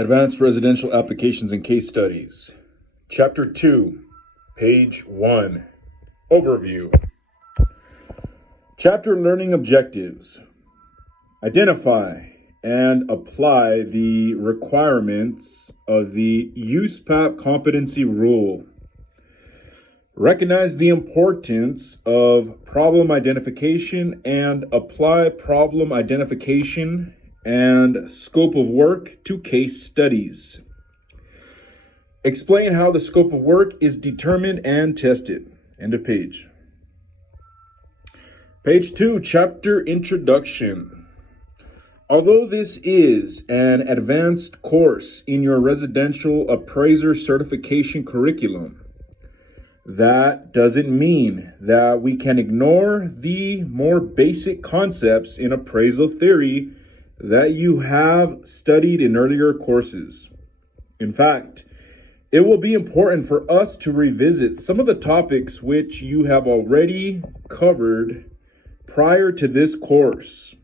Advanced Residential Applications and Case Studies. Chapter 2, Page 1. Overview. Chapter Learning Objectives. Identify and apply the requirements of the USPAP competency rule. Recognize the importance of problem identification and apply problem identification and scope of work to case studies. Explain how the scope of work is determined and tested. End of page. Page 2, Chapter Introduction. Although this is an advanced course in your residential appraiser certification curriculum, that doesn't mean that we can ignore the more basic concepts in appraisal theory that you have studied in earlier courses. In fact, it will be important for us to revisit some of the topics which you have already covered prior to this course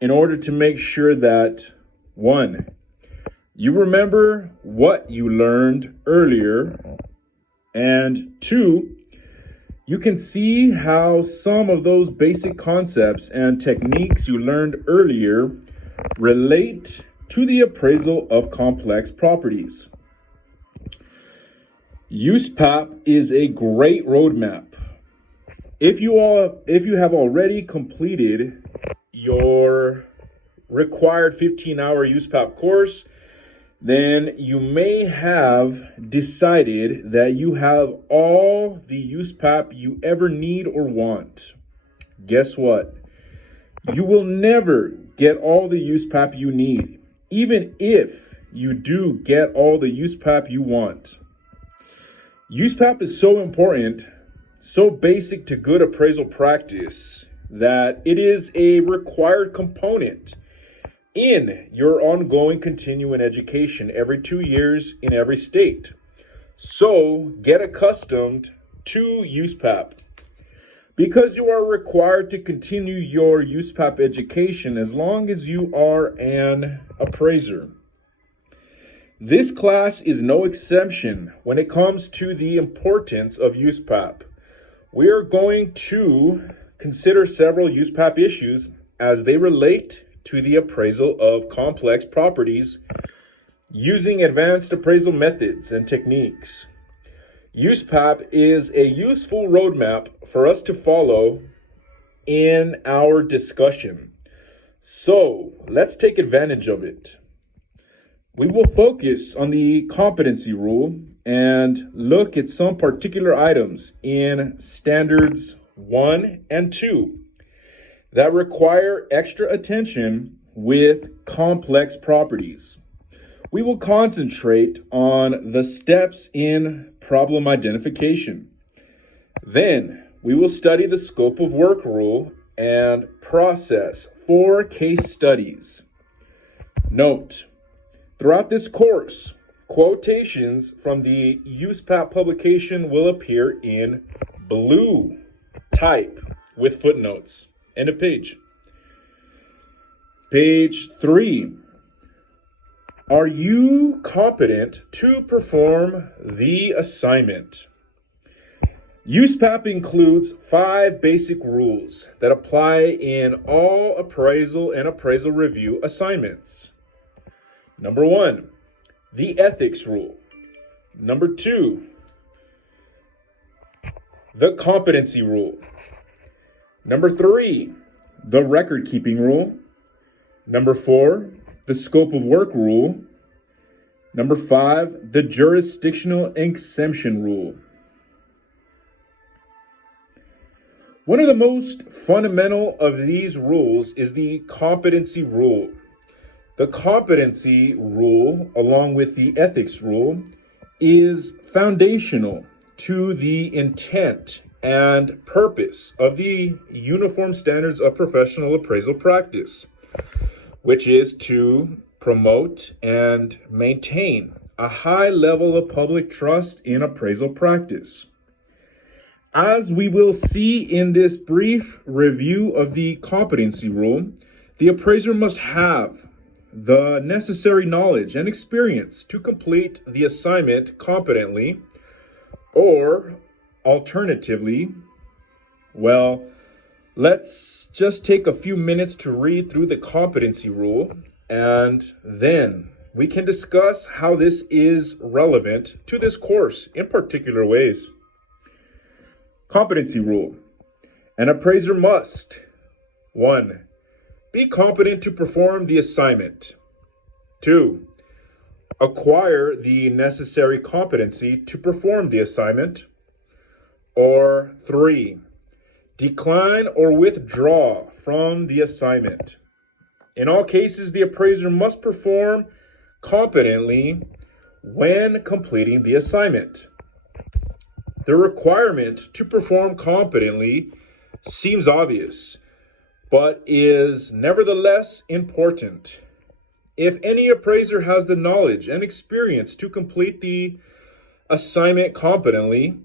in order to make sure that 1. You remember what you learned earlier, and 2. You can see how some of those basic concepts and techniques you learned earlier relate to the appraisal of complex properties. USPAP is a great roadmap. If you have already completed your required 15-hour USPAP course, then you may have decided that you have all the USPAP you ever need or want. Guess what? You will never get all the USPAP you need, even if you do get all the USPAP you want. USPAP is so important, so basic to good appraisal practice, that it is a required component in your ongoing continuing education every 2 years in every state. So get accustomed to USPAP. Because you are required to continue your USPAP education as long as you are an appraiser. This class is no exception when it comes to the importance of USPAP. We are going to consider several USPAP issues as they relate to the appraisal of complex properties using advanced appraisal methods and techniques. USPAP is a useful roadmap for us to follow in our discussion. So let's take advantage of it. We will focus on the competency rule and look at some particular items in standards 1 and 2 that require extra attention with complex properties. We will concentrate on the steps in problem identification. Then we will study the scope of work rule and process for case studies. Note, throughout this course, quotations from the USPAP publication will appear in blue type with footnotes. End of page. Page 3. Are you competent to perform the assignment? USPAP includes 5 basic rules that apply in all appraisal and appraisal review assignments. Number 1, the ethics rule. Number 2, the competency rule. Number 3, the record-keeping rule. Number 4, the scope of work rule. Number 5, the jurisdictional exemption rule. One of the most fundamental of these rules is the competency rule. The competency rule, along with the ethics rule, is foundational to the intent and purpose of the Uniform Standards of Professional Appraisal Practice, which is to promote and maintain a high level of public trust in appraisal practice. As we will see in this brief review of the competency rule, the appraiser must have the necessary knowledge and experience to complete the assignment competently, or alternatively, well, let's just take a few minutes to read through the competency rule, and then we can discuss how this is relevant to this course in particular ways. Competency rule. An appraiser must: 1. Be competent to perform the assignment. 2. Acquire the necessary competency to perform the assignment. Or 3. Decline or withdraw from the assignment. In all cases, the appraiser must perform competently when completing the assignment. The requirement to perform competently seems obvious, but is nevertheless important. If any appraiser has the knowledge and experience to complete the assignment competently,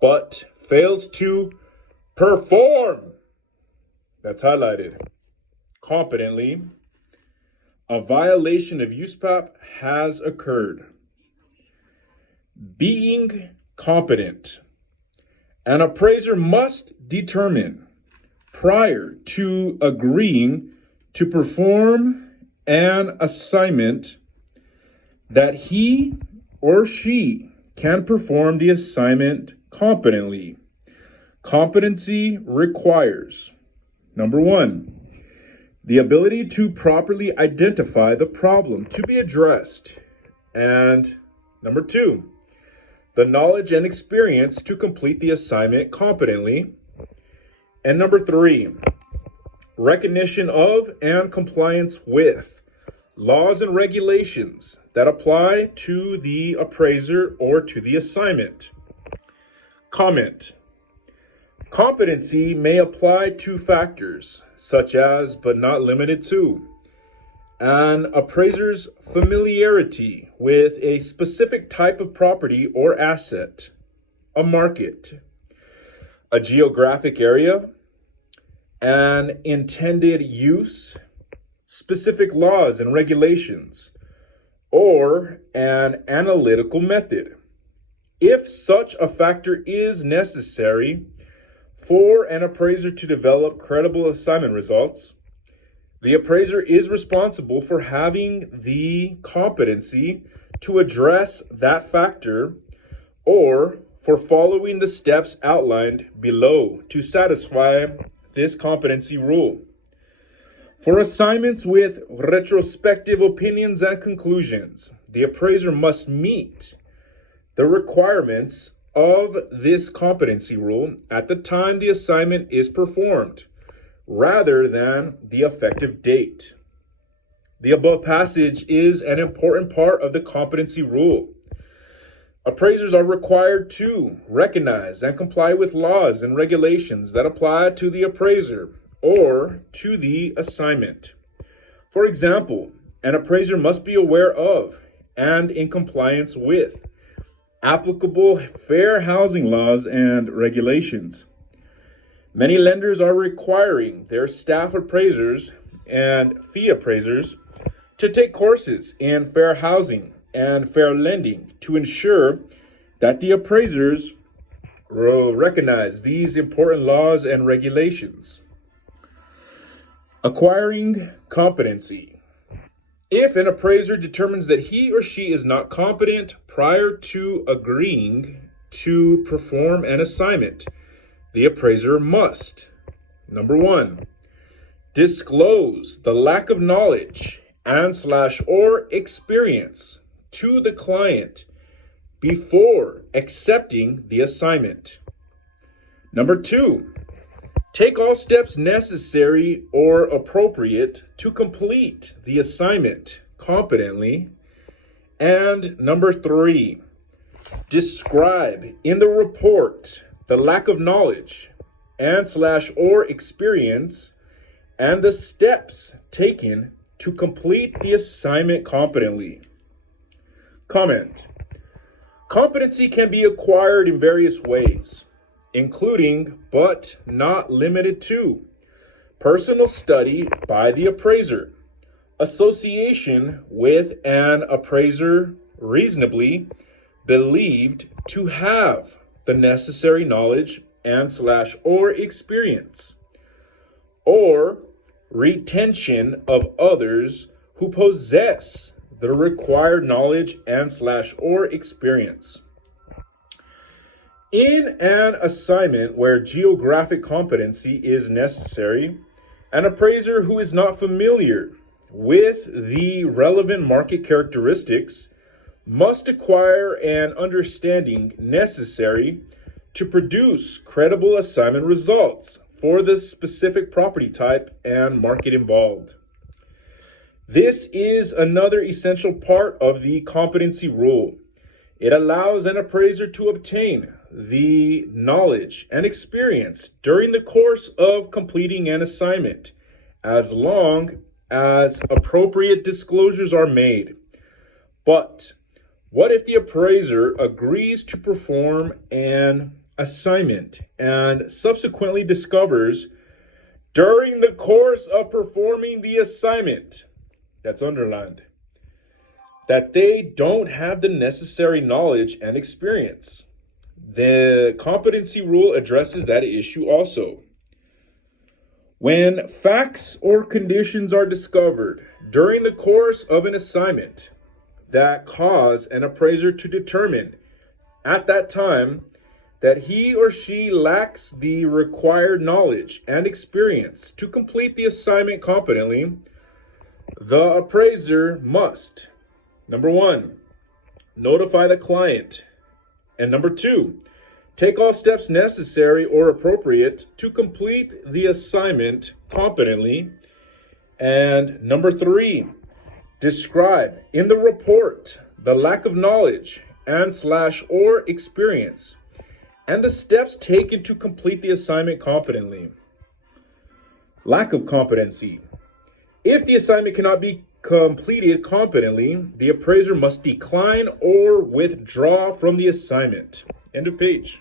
but fails to perform, that's highlighted, competently, a violation of USPAP has occurred. Being competent. An appraiser must determine prior to agreeing to perform an assignment that he or she can perform the assignment competently. Competency requires: 1, the ability to properly identify the problem to be addressed, and 2, the knowledge and experience to complete the assignment competently, and 3, recognition of and compliance with laws and regulations that apply to the appraiser or to the assignment. Comment. Competency may apply to factors such as, but not limited to, an appraiser's familiarity with a specific type of property or asset, a market, a geographic area, an intended use, specific laws and regulations, or an analytical method. If such a factor is necessary for an appraiser to develop credible assignment results, the appraiser is responsible for having the competency to address that factor or for following the steps outlined below to satisfy this competency rule. For assignments with retrospective opinions and conclusions, the appraiser must meet the requirements of this competency rule at the time the assignment is performed, rather than the effective date. The above passage is an important part of the competency rule. Appraisers are required to recognize and comply with laws and regulations that apply to the appraiser or to the assignment. For example, an appraiser must be aware of and in compliance with applicable fair housing laws and regulations. Many lenders are requiring their staff appraisers and fee appraisers to take courses in fair housing and fair lending to ensure that the appraisers will recognize these important laws and regulations. Acquiring competency. If an appraiser determines that he or she is not competent prior to agreeing to perform an assignment, the appraiser must, 1, disclose the lack of knowledge and/or experience to the client before accepting the assignment. 2, take all steps necessary or appropriate to complete the assignment competently. And 3, describe in the report the lack of knowledge and/or experience and the steps taken to complete the assignment competently. Comment. Competency can be acquired in various ways, including, but not limited to, personal study by the appraiser, association with an appraiser reasonably believed to have the necessary knowledge and slash or experience, or retention of others who possess the required knowledge and slash or experience. In an assignment where geographic competency is necessary, an appraiser who is not familiar with the relevant market characteristics must acquire an understanding necessary to produce credible assignment results for the specific property type and market involved. This is another essential part of the competency rule. It allows an appraiser to obtain the knowledge and experience during the course of completing an assignment, as long as appropriate disclosures are made. But what if the appraiser agrees to perform an assignment and subsequently discovers during the course of performing the assignment, that's underlined, that they don't have the necessary knowledge and experience? The competency rule addresses that issue also. When facts or conditions are discovered during the course of an assignment that cause an appraiser to determine at that time that he or she lacks the required knowledge and experience to complete the assignment competently, the appraiser must, number one, notify the client, and number two, take all steps necessary or appropriate to complete the assignment competently, and number three, describe in the report the lack of knowledge and slash or experience and the steps taken to complete the assignment competently. Lack of competency. If the assignment cannot be completed competently, the appraiser must decline or withdraw from the assignment. End of page.